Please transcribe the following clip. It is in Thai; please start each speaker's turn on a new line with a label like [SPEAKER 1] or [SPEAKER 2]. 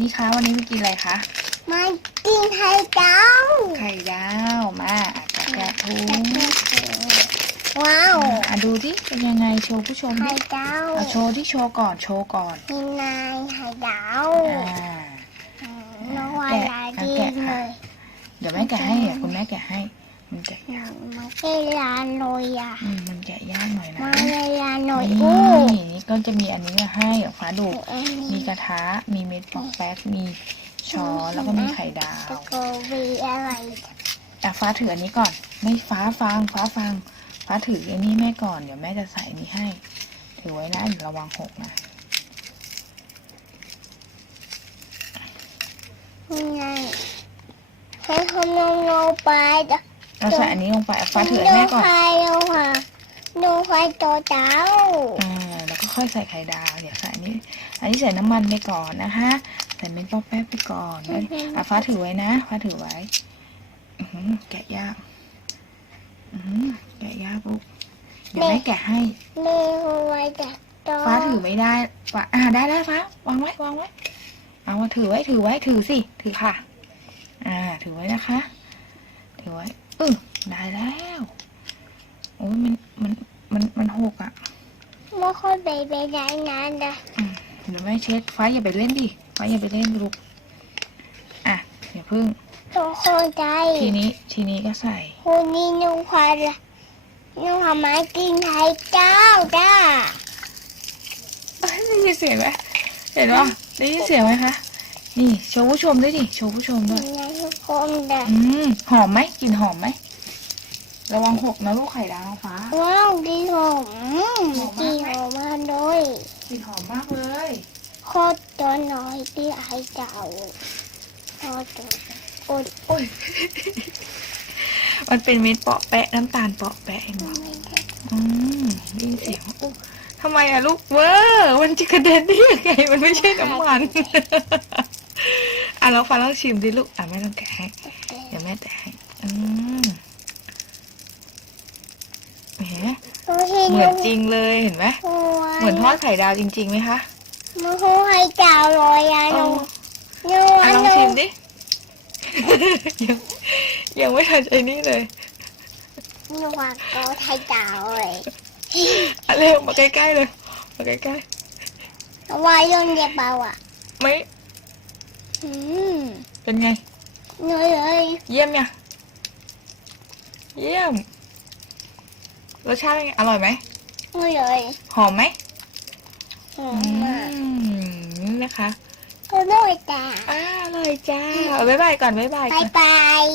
[SPEAKER 1] นี่คะวันนี้มากินอะไรคะ
[SPEAKER 2] มากินไข่ดาว
[SPEAKER 1] ไข่ดาวมาอาจจะแกะถุง
[SPEAKER 2] ว้าว
[SPEAKER 1] อะดูที่เป็นยังไงโชว์ผู้ชม
[SPEAKER 2] ไข่
[SPEAKER 1] ดิ
[SPEAKER 2] ดาว
[SPEAKER 1] เอาโชว์ที่โชว์ก่อนโชว์ก่อน
[SPEAKER 2] กินนายไข่ดาว
[SPEAKER 1] อ่า
[SPEAKER 2] น้องวาลาดีเลย
[SPEAKER 1] เดี๋ยวแม่แกะให้อะคุณแม่แกะให้ มันแกะยาก
[SPEAKER 2] มาเกลาโนยอะ
[SPEAKER 1] อืมมันแกะยากหน่อยนะ
[SPEAKER 2] มาเลาโนย
[SPEAKER 1] นี่
[SPEAKER 2] อู้
[SPEAKER 1] นี่ก็จะมีอันนี้มาให้อะฟ้าดูมีกระทะ มีเม็ดปอกแป๊ก มีช้อนแล้วก็มีไข่ดาว
[SPEAKER 2] ตะโกวีอะไร
[SPEAKER 1] อะฟ้าถืออันนี้ก่อน ไม่ฟ้าฟัง ฟ้าฟัง ฟ้าถืออันนี้แม่ก่อน เดี๋ยวแม่จะใส่อันนี้ให้ ถือไว้นะเดี๋ยวระวังหกนะ
[SPEAKER 2] ยังไงให้เขาลงลงไปเด้อ
[SPEAKER 1] เราใส่อันนี้ลงไปอะฟ้าถืออันแม่ก่อน
[SPEAKER 2] ดูไฟดูค่ะดูไฟตัวเจ้า
[SPEAKER 1] อ่าแล้วก็ค่อยใส่ไข่ดาวเดี๋ยวใส่อันนี้ อันนี้ใส่น้ำมันไปก่อนนะคะใส่เม็ดปอกแป๊กไปก่อนแล้วอะฟ้าถือไว้นะฟ้าถือไว้อือหือแกะยากอือหือแกะยากลูกเดี๋ยวแม่แกะให้
[SPEAKER 2] เลี้ยวไว้แต่ตัว
[SPEAKER 1] ฟ้าถือไม่ได้ฟ้าอ่าได้ได้ฟ้าวางไว้วางไว้เอามาถือไว้ถือไว้ถือสิถือค่ะ อ่า ถือไว้นะคะถือไว้เออ ได้แล้ว โอ้ยมันมันมันมันหกอะ
[SPEAKER 2] ไม่ค่อยไปไปไหนนานนะ
[SPEAKER 1] เดี๋ยวแม่เช็ดฟ้าอย่าไปเล่นดิฟ้าอย่าไปเล่นลูกอะอย่าพึ่ง
[SPEAKER 2] ตัวคนใจ
[SPEAKER 1] ทีนี้ทีนี้ก็ใส่
[SPEAKER 2] คนนี้นุ่งควายละนุ่งทำไมกินไทยเจ้าจ้า
[SPEAKER 1] เอ้ยได้ยินเสียงไหมเห็นป่ะได้ยินเสียงไหมคะนี่โชว์ผู้ชมด้วยดิโชว์ผู้ชมด้วย
[SPEAKER 2] นายทุกคนเด้อ
[SPEAKER 1] อืมหอมไหมกลิ่นหอมไหม ระวังหกนะลูกไข่ดาวฟ้า
[SPEAKER 2] ว้าวดีหอมดีหอมมากเลย
[SPEAKER 1] กลิ่นหอมมากเลย
[SPEAKER 2] โคตรตัวน้อยที่ไอเจ้าโคตรโอ้ย
[SPEAKER 1] โอ้ยมันเป็นเม็ดเปาะแปะน้ำตาลเปาะแปะเองวะ
[SPEAKER 2] ไม่ได้
[SPEAKER 1] อืมได้ยินเสียงอุ๊ยทำไมอะลูกเวอร์มันจะกระเด็นได้ยังไงมันไม่ใช่น้ำมันอะลองฟังลองชิมดิลูกอะแม่ต้องแกะให้เดี๋ยวแม่แตะให้อืมแหม
[SPEAKER 2] โอ้ย
[SPEAKER 1] เหมือนจริงเลยเห็นไหม
[SPEAKER 2] โอ้ย
[SPEAKER 1] เหมือนทอดไข่ดาวจริงๆไหมคะ
[SPEAKER 2] มันคงให้เจ้าลอยอะ
[SPEAKER 1] เอ
[SPEAKER 2] นุ่
[SPEAKER 1] อ
[SPEAKER 2] งนุ่ง
[SPEAKER 1] อะ
[SPEAKER 2] อัน
[SPEAKER 1] ลอง
[SPEAKER 2] นุ่
[SPEAKER 1] ชิ
[SPEAKER 2] ง
[SPEAKER 1] มดิยังยังไม่ทันใจนี่เลย
[SPEAKER 2] นุ่งว่าก็ไทยเจ้าเลย
[SPEAKER 1] อะเร็วมาใกล้ๆเลยมาใกล้
[SPEAKER 2] วายยนเดียเบาอะ
[SPEAKER 1] ๆไม่
[SPEAKER 2] อืม
[SPEAKER 1] เป็นไง
[SPEAKER 2] เหนื่อยเลย
[SPEAKER 1] เยี่ยมยังเยี่ยม รสชาติเป็นไงอร่อยไหม
[SPEAKER 2] เหนื่อยเลย
[SPEAKER 1] หอมไหม
[SPEAKER 2] หอ
[SPEAKER 1] อื
[SPEAKER 2] มมาก
[SPEAKER 1] มนี่นะคะ
[SPEAKER 2] ก็ด้วยจ้า
[SPEAKER 1] อ่าอร่อยจ้าเอาบ๊ายบายก่อนบ๊ายบาย
[SPEAKER 2] บา
[SPEAKER 1] ก่
[SPEAKER 2] ย
[SPEAKER 1] อน
[SPEAKER 2] บาย